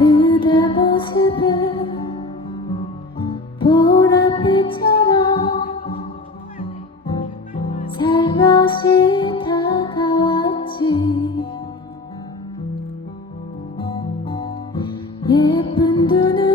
그대 모습은 보랏빛처럼 살며시 다가왔지 예쁜 눈을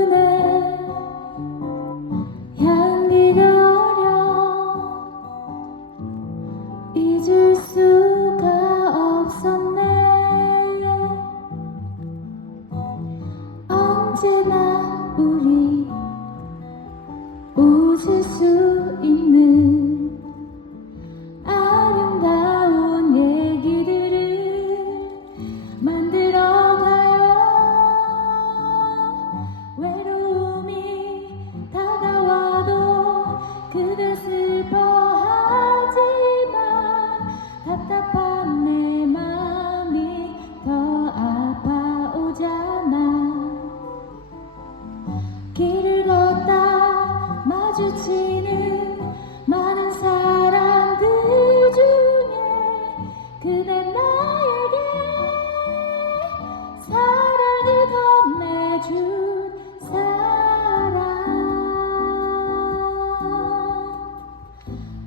언제나 우리 웃을 수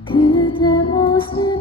그대 모습